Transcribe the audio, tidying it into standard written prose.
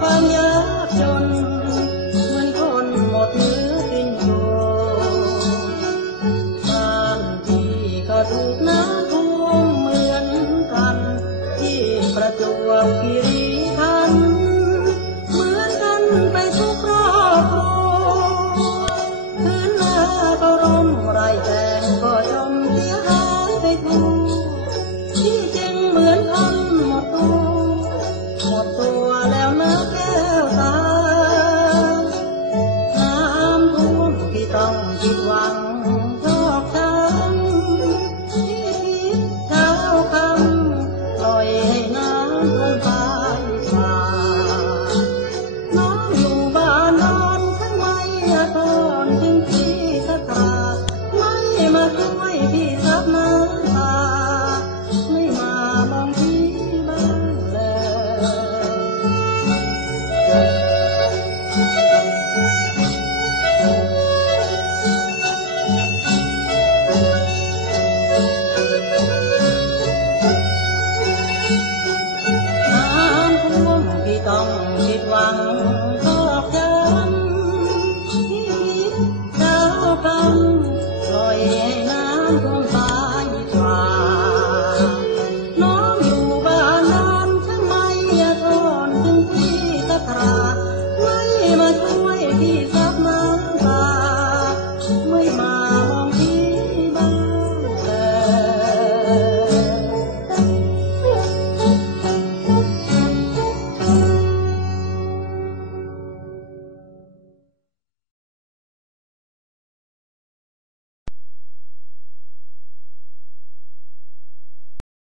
ความยากจนเหมือนคนหมดเนื้อกินอยู่บ้านที่ก็ถูกน้ำท่วมเหมือนกันที่ประจวบคีรีขันธ์เหมือนกันไปทุกครอบครัวพื้นนาก็ร่มไรแตงก็จมเสียหายไปทั่วที่จริงเหมือนคนหมดตัวแล้วนะแก้วตาน้ำท่วมที่ต้องผิดหวังชอกช้ำที่คิดเช้าค่ำปล่อยให้น้ำท่วมฟ้า